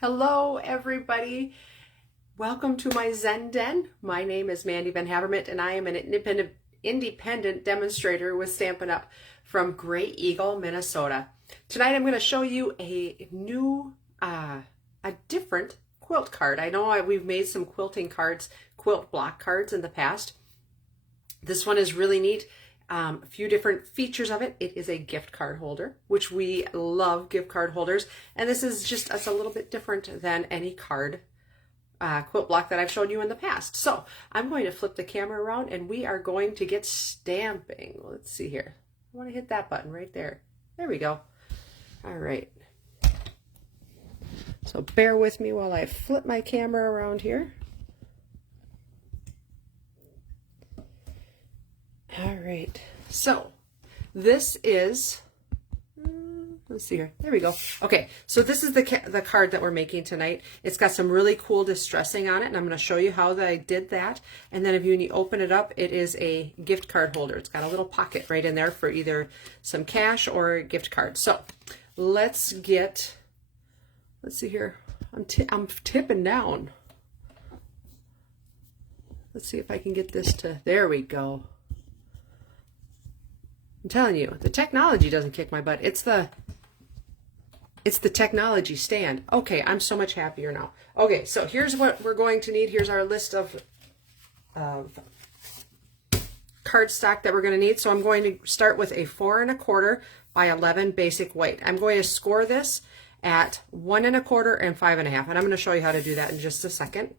Hello everybody, welcome to my Zen Den. My name is Mandy Van Havermont and I am an independent demonstrator with Stampin' Up! From Great Eagle, Minnesota. Tonight I'm going to show you a new, a different quilt card. I know we've made some quilting cards, quilt block cards in the past. This one is really neat. A few different features of it. It is a gift card holder, which we love gift card holders. And this is just a little bit different than any card quilt block that I've shown you in the past. So I'm going to flip the camera around and we are going to get stamping. Let's see here. I want to hit that button right there. There we go. All right. So bear with me while I flip my camera around here. All right, so this is, let's see here, there we go. Okay, so this is the card that we're making tonight. It's got some really cool distressing on it, and I'm going to show you how I did that. And then if you open it up, it is a gift card holder. It's got a little pocket right in there for either some cash or a gift card. So let's see here, I'm tipping down. Let's see if I can get this to, there we go. I'm telling you, the technology doesn't kick my butt. It's the technology stand. Okay, I'm so much happier now. Okay, so here's what we're going to need. Here's our list of cardstock that we're going to need. So I'm going to start with a 4 1/4 by 11 basic white. I'm going to score this at 1 1/4 and 5 1/2, and I'm going to show you how to do that in just a second.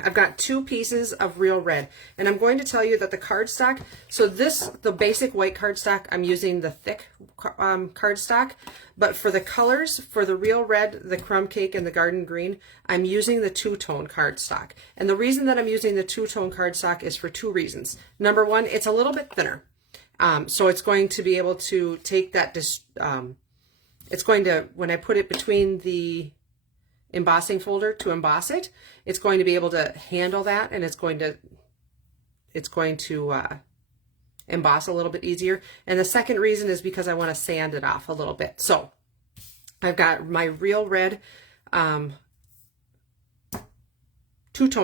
I've got 2 pieces of real red, and I'm going to tell you that the cardstock, so the basic white cardstock, I'm using the thick cardstock, but for the colors, for the real red, the crumb cake, and the garden green, I'm using the two-tone cardstock. And the reason that I'm using the two-tone cardstock is for 2 reasons. Number one, it's a little bit thinner, so it's going to be able to take that, it's going to, when I put it between the embossing folder to emboss it, it's going to be able to handle that, and it's going to emboss a little bit easier. And the second reason is because I want to sand it off a little bit. So I've got my real red two-tone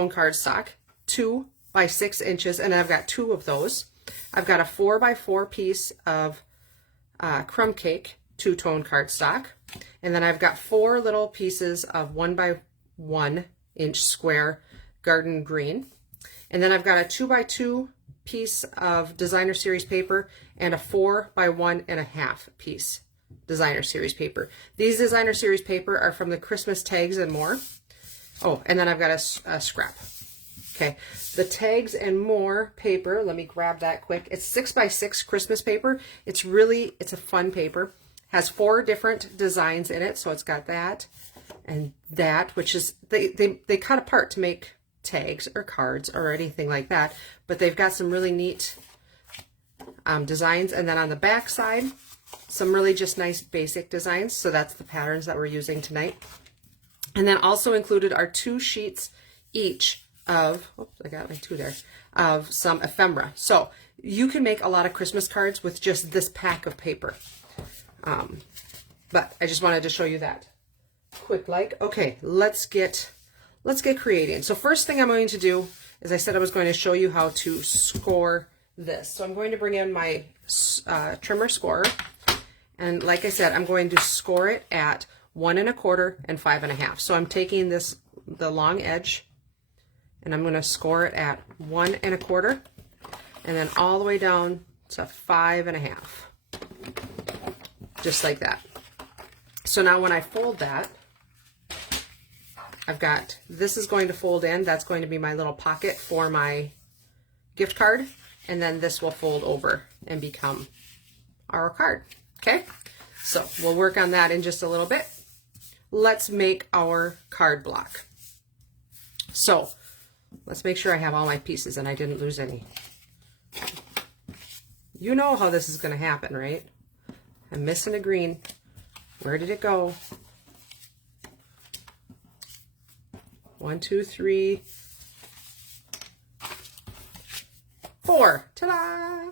cardstock, 2 by 6 inches, and I've got 2 of those. I've got a 4 by 4 piece of crumb cake two-tone cardstock, and then I've got 4 little pieces of 1 by 1 inch square garden green, and then I've got a 2 by 2 piece of designer series paper and a 4 by 1 1/2 piece designer series paper. These designer series paper are from the Christmas Tags and More. Oh, and then I've got a scrap. Okay, the Tags and More paper, let me grab that quick. It's 6 by 6 Christmas paper. It's a fun paper. Has 4 different designs in it, so it's got that and that, which is they cut apart to make tags or cards or anything like that, but they've got some really neat designs. And then on the back side, some really just nice basic designs. So that's the patterns that we're using tonight. And then also included are 2 sheets each of, oops, I got my 2 there, of some ephemera. So you can make a lot of Christmas cards with just this pack of paper. But I just wanted to show you that quick like. Okay, let's get creating. So first thing I'm going to do is, I said I was going to show you how to score this. So I'm going to bring in my trimmer scorer, and like I said, I'm going to score it at 1 1/4 and 5 1/2. So I'm taking the long edge, and I'm going to score it at 1 1/4, and then all the way down to 5 1/2. Just like that. So now when I fold that, I've got, this is going to fold in, that's going to be my little pocket for my gift card, and then this will fold over and become our card. Okay, so we'll work on that in just a little bit. Let's make our card block. So let's make sure I have all my pieces and I didn't lose any. You know how this is going to happen, right? I'm missing a green. Where did it go? 1, 2, 3, 4. Ta-da!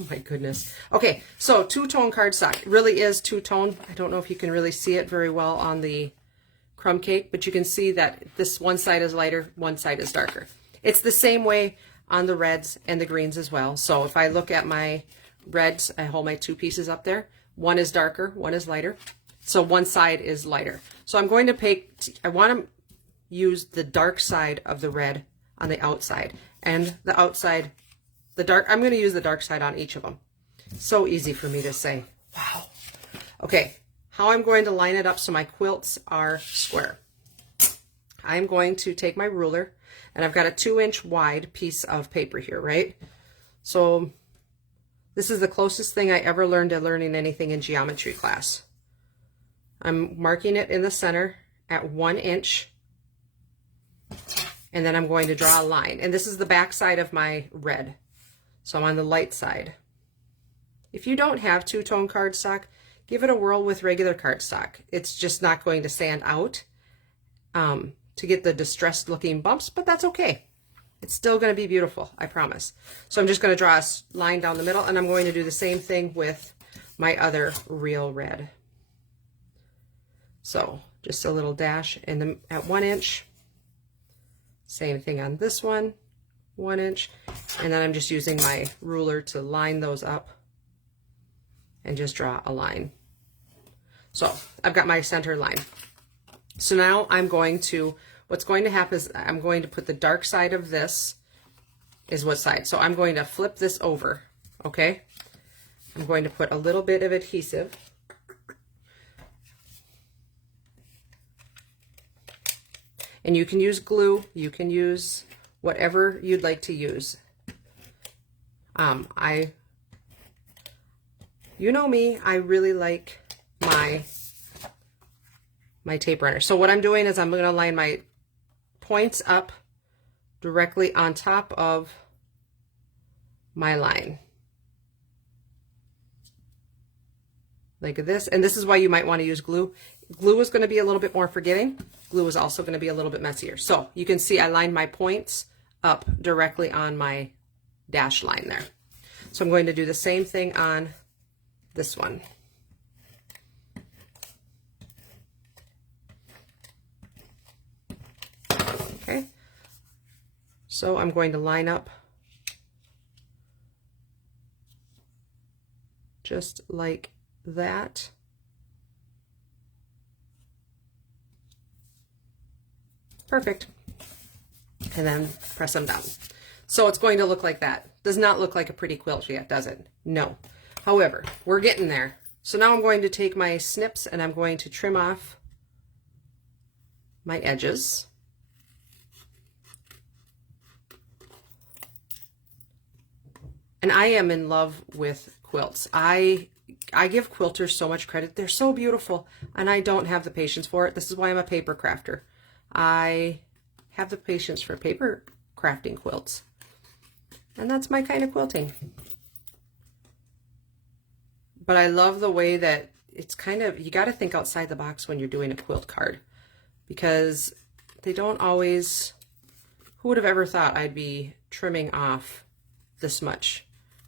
Oh my goodness. Okay, so two-tone cardstock. It really is two-tone. I don't know if you can really see it very well on the crumb cake, but you can see that this one side is lighter, one side is darker. It's the same way on the reds and the greens as well. So if I look at my reds, I hold my two pieces up there. One is darker, one is lighter. So one side is lighter. So I'm going to pick, I want to use the dark side of the red on the outside, and the outside, the dark, I'm going to use the dark side on each of them. So easy for me to say. Wow. Okay, how I'm going to line it up so my quilts are square. I'm going to take my ruler, and I've got a 2-inch wide piece of paper here, right? So this is the closest thing I ever learned to learning anything in geometry class. I'm marking it in the center at 1 inch, and then I'm going to draw a line. And this is the back side of my red, so I'm on the light side. If you don't have two-tone cardstock, give it a whirl with regular cardstock. It's just not going to stand out to get the distressed looking bumps, but that's okay. It's still going to be beautiful, I promise. So I'm just going to draw a line down the middle, and I'm going to do the same thing with my other real red. So just a little dash at 1 inch. Same thing on this one, 1 inch. And then I'm just using my ruler to line those up and just draw a line. So I've got my center line. So now I'm going to, what's going to happen is I'm going to put the dark side of this is what side. So I'm going to flip this over, okay? I'm going to put a little bit of adhesive. And you can use glue, you can use whatever you'd like to use. You know me, I really like my tape runner. So what I'm doing is I'm going to line my points up directly on top of my line. Like this. And this is why you might want to use glue. Glue is going to be a little bit more forgiving. Glue is also going to be a little bit messier. So you can see I lined my points up directly on my dash line there. So I'm going to do the same thing on this one. Okay. So I'm going to line up just like that. Perfect. And then press them down. So it's going to look like that. Does not look like a pretty quilt yet, does it? No. However, we're getting there. So now I'm going to take my snips and I'm going to trim off my edges. And I am in love with quilts. I give quilters so much credit. They're so beautiful, and I don't have the patience for it. This is why I'm a paper crafter. I have the patience for paper crafting quilts, and that's my kind of quilting. But I love the way that it's kind of, you got to think outside the box when you're doing a quilt card, because they don't always, who would have ever thought I'd be trimming off this much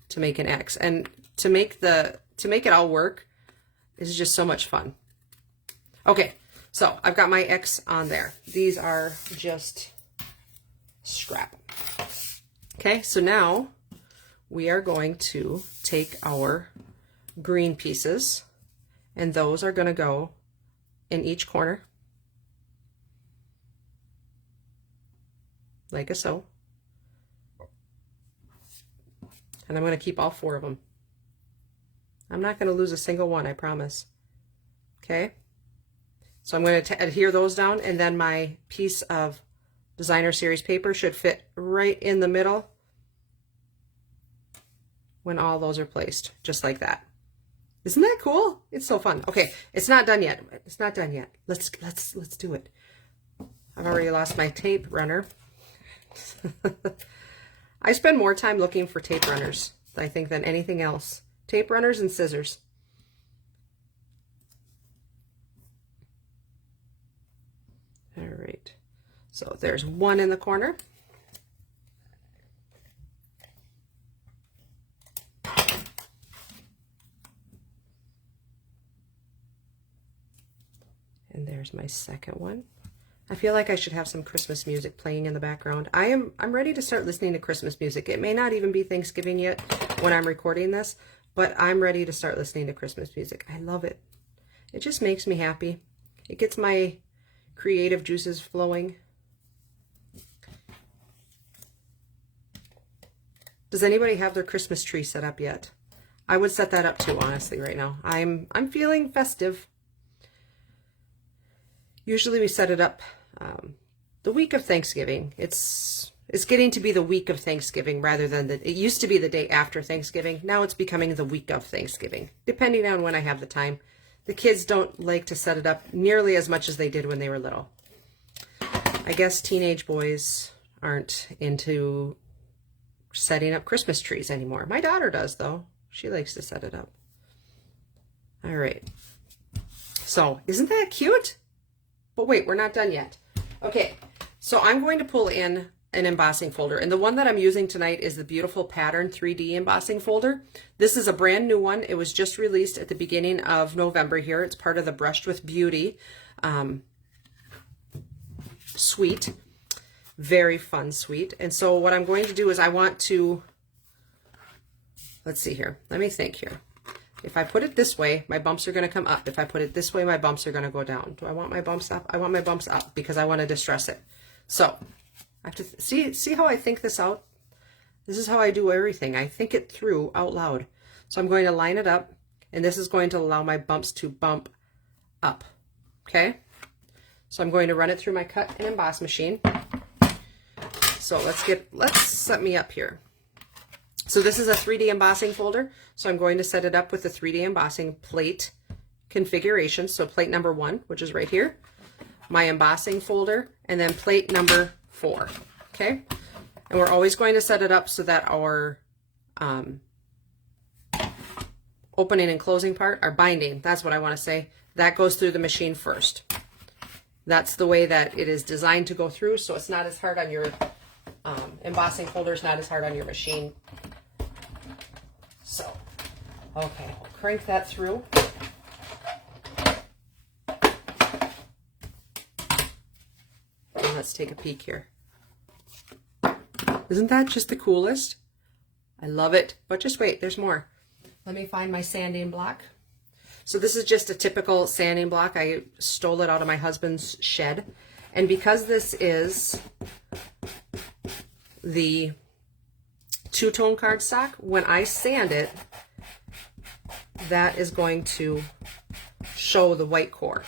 to make an X, and to make it all work is just so much fun. Okay, so I've got my X on there. These are just scrap. Okay, so now we are going to take our green pieces, and those are going to go in each corner like so. And I'm going to keep all 4 of them. I'm not going to lose a single one, I promise. Okay? So I'm going to adhere those down, and then my piece of designer series paper should fit right in the middle when all those are placed, just like that. Isn't that cool? It's so fun. Okay, it's not done yet. It's not done yet. Let's do it. I've already lost my tape runner. I spend more time looking for tape runners, I think, than anything else. Tape runners and scissors. All right. So there's one in the corner. And there's my second one. I feel like I should have some Christmas music playing in the background. I'm ready to start listening to Christmas music. It may not even be Thanksgiving yet when I'm recording this, but I'm ready to start listening to Christmas music. I love it. It just makes me happy. It gets my creative juices flowing. Does anybody have their Christmas tree set up yet? I would set that up too, honestly, right now. I'm feeling festive. Usually we set it up the week of Thanksgiving. It's getting to be the week of Thanksgiving rather than it used to be the day after Thanksgiving. Now it's becoming the week of Thanksgiving, depending on when I have the time. The kids don't like to set it up nearly as much as they did when they were little. I guess teenage boys aren't into setting up Christmas trees anymore. My daughter does, though. She likes to set it up. All right. So, isn't that cute? But wait, we're not done yet. Okay, so I'm going to pull in an embossing folder. And the one that I'm using tonight is the Beautiful Pattern 3D embossing folder. This is a brand new one. It was just released at the beginning of November here. It's part of the Brushed with Beauty suite. Very fun suite. And so what I'm going to do is I want to, let's see here. Let me think here. If I put it this way, my bumps are going to come up. If I put it this way, my bumps are going to go down. Do I want my bumps up? I want my bumps up because I want to distress it. So I have to see how I think this out. This is how I do everything. I think it through out loud. So I'm going to line it up, and this is going to allow my bumps to bump up. Okay? So I'm going to run it through my cut and emboss machine. So let's set me up here. So this is a 3D embossing folder. So I'm going to set it up with the 3D embossing plate configuration. So plate number 1, which is right here, my embossing folder, and then plate number 4. Okay. And we're always going to set it up so that our opening and closing part, our binding, that's what I want to say, that goes through the machine first. That's the way that it is designed to go through. So it's not as hard on your embossing folder, is not as hard on your machine. So, okay, I'll crank that through. And let's take a peek here. Isn't that just the coolest? I love it. But just wait, there's more. Let me find my sanding block. So this is just a typical sanding block. I stole it out of my husband's shed. And because this is the two-tone cardstock, when I sand it, that is going to show the white core.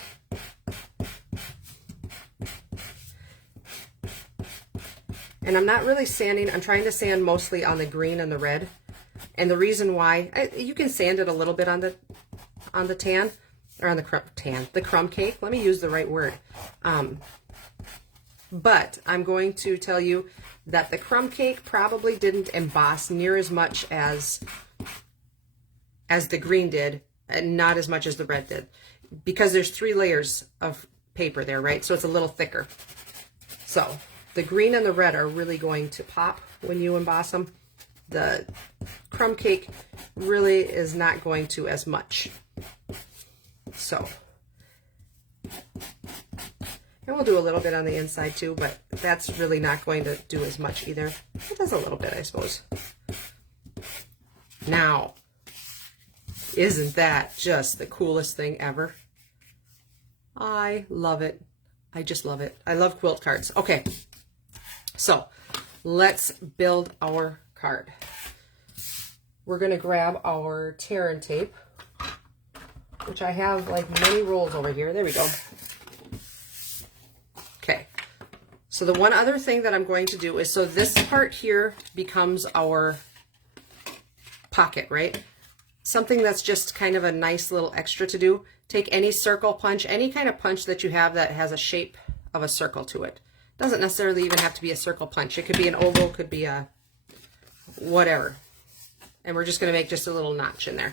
And I'm not really sanding, I'm trying to sand mostly on the green and the red. And the reason why, you can sand it a little bit on the tan, or on the crumb cake. Let me use the right word. But I'm going to tell you that the crumb cake probably didn't emboss near as much as the green did, and not as much as the red did, because there's 3 layers of paper there, right? So it's a little thicker. So the green and the red are really going to pop when you emboss them. The crumb cake really is not going to as much. So, and we'll do a little bit on the inside too, but that's really not going to do as much either. It does a little bit, I suppose. Now, isn't that just the coolest thing ever? I love it. I just love it. I love quilt cards. Okay, so let's build our card. We're going to grab our tear and tape, which I have like many rolls over here. There we go. Okay, so the one other thing that I'm going to do is, so this part here becomes our pocket, right? Something that's just kind of a nice little extra to do. Take any circle punch, any kind of punch that you have that has a shape of a circle to it. Doesn't necessarily even have to be a circle punch. It could be an oval, could be a whatever. And we're just going to make just a little notch in there,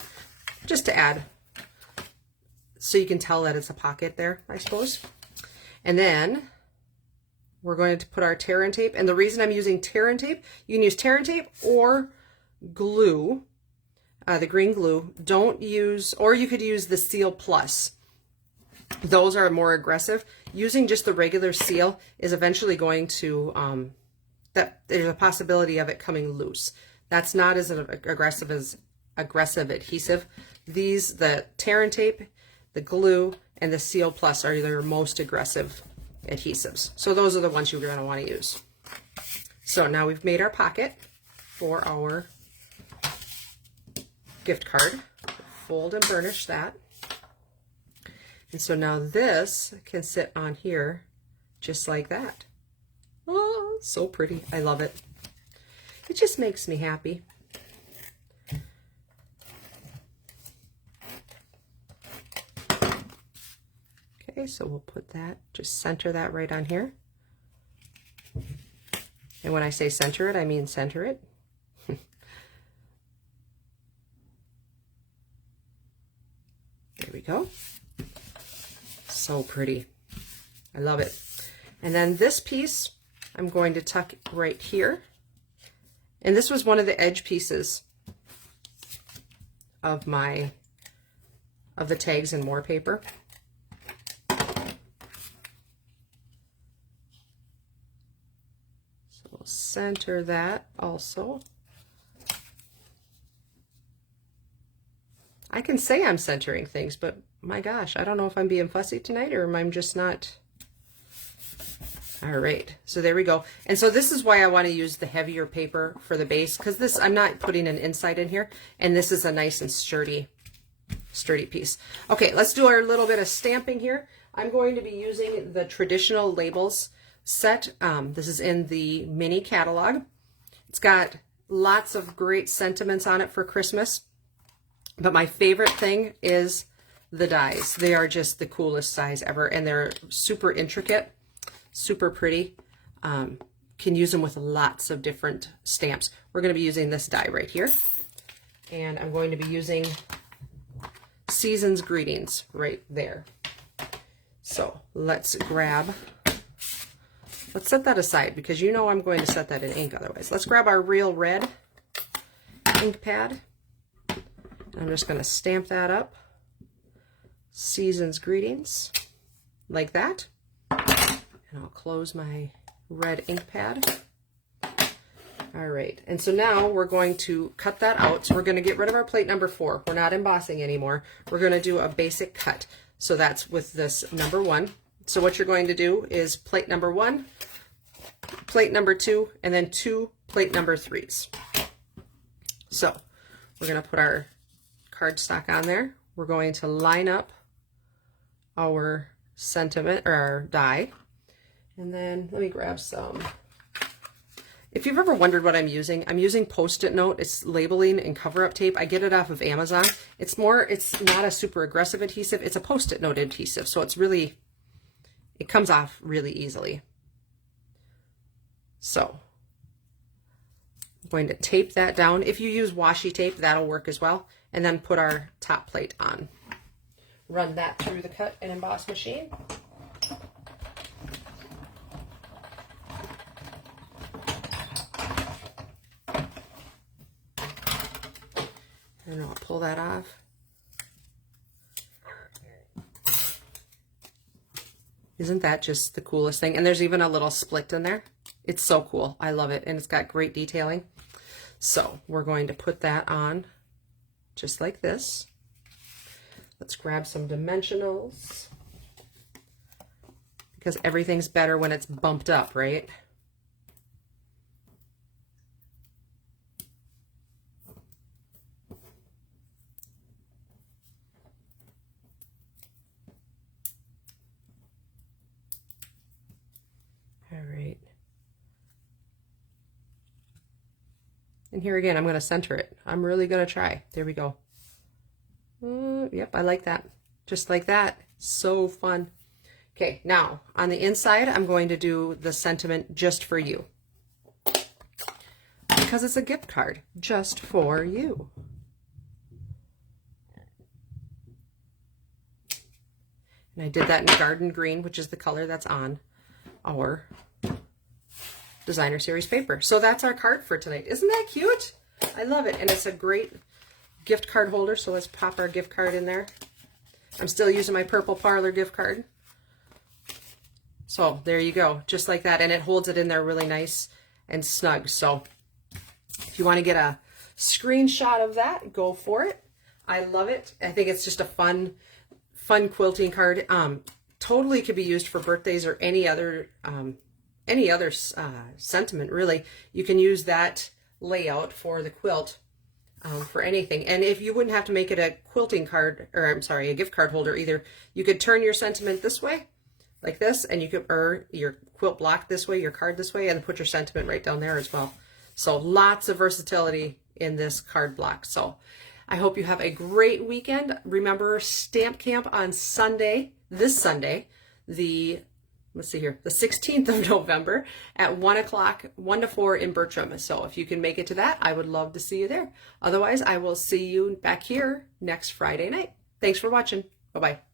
just to add, so you can tell that it's a pocket there, I suppose. And then we're going to put our tear and tape. And the reason I'm using tear and tape, you can use tear and tape or glue, the green glue. Don't use, or you could use the Seal Plus. those are more aggressive. Using just the regular seal is eventually going to, that there's a possibility of it coming loose. That's not as aggressive adhesive. These, the tear and tape, the glue, and the Seal Plus are your most aggressive adhesives. So those are the ones you're going to want to use. So now we've made our pocket for our gift card. Fold and burnish that. And so now this can sit on here just like that. Oh, so pretty. I love it. It just makes me happy. Okay, so we'll put that, just center that right on here. And when I say center it, I mean center it. There we go. So pretty. I love it. And then this piece I'm going to tuck right here. And this was one of the edge pieces of the Tags and More paper. So we'll center that also. I can say I'm centering things, but my gosh, I don't know if I'm being fussy tonight or I'm just not. All right, so there we go. And so this is why I want to use the heavier paper for the base, because this, I'm not putting an inside in here, and this is a nice and sturdy piece. Okay, let's do our little bit of stamping here. I'm going to be using the Traditional Labels set. This is in the mini catalog. It's got lots of great sentiments on it for Christmas, but my favorite thing is the dies. They are just the coolest dies ever, and they're super intricate. Super pretty. Can use them with lots of different stamps. We're going to be using this die right here. And I'm going to be using Season's Greetings right there. So let's set that aside because you know I'm going to set that in ink otherwise. Let's grab our real red ink pad. I'm just going to stamp that up. Season's Greetings, like that. And I'll close my red ink pad. All right, and so now we're going to cut that out. So we're going to get rid of our plate number 4. We're not embossing anymore. We're going to do a basic cut. So that's with this number 1. So what you're going to do is plate number 1, plate number 2, and then 2 plate number 3s. So we're going to put our cardstock on there. We're going to line up our sentiment or our die. And then let me grab some. If you've ever wondered what I'm using Post-it note. It's labeling and cover-up tape. I get it off of Amazon. It's not a super aggressive adhesive. It's a Post-it note adhesive. So it comes off really easily. So I'm going to tape that down. If you use washi tape, that'll work as well. And then put our top plate on. Run that through the cut and emboss machine. And I'll pull that off. Isn't that just the coolest thing? And there's even a little split in there. It's so cool. I love it. And it's got great detailing. So we're going to put that on just like this. Let's grab some dimensionals because everything's better when it's bumped up, right? All right. And here again, I'm going to center it. I'm really going to try. There we go. Yep, I like that. Just like that. So fun. Okay, now on the inside, I'm going to do the sentiment just for you. Because it's a gift card just for you. And I did that in garden green, which is the color that's on our designer series paper. So that's our card for tonight. Isn't that cute? I love it. And it's a great gift card holder. So let's pop our gift card in there. I'm still using my Purple Parlor gift card. So there you go, just like that. And it holds it in there really nice and snug. So if you want to get a screenshot of that, go for it. I love it. I think it's just a fun quilting card. Totally could be used for birthdays or any other sentiment, really. You can use that layout for the quilt for anything. And if you wouldn't have to make it a quilting card, or I'm sorry, a gift card holder either, you could turn your sentiment this way, like this, and you could, or your quilt block this way, your card this way, and put your sentiment right down there as well. So lots of versatility in this card block. So I hope you have a great weekend. Remember, Stamp Camp on Sunday, this Sunday, let's see here, the 16th of November at 1 o'clock, 1 to 4 in Bertram. So if you can make it to that, I would love to see you there. Otherwise, I will see you back here next Friday night. Thanks for watching. Bye-bye.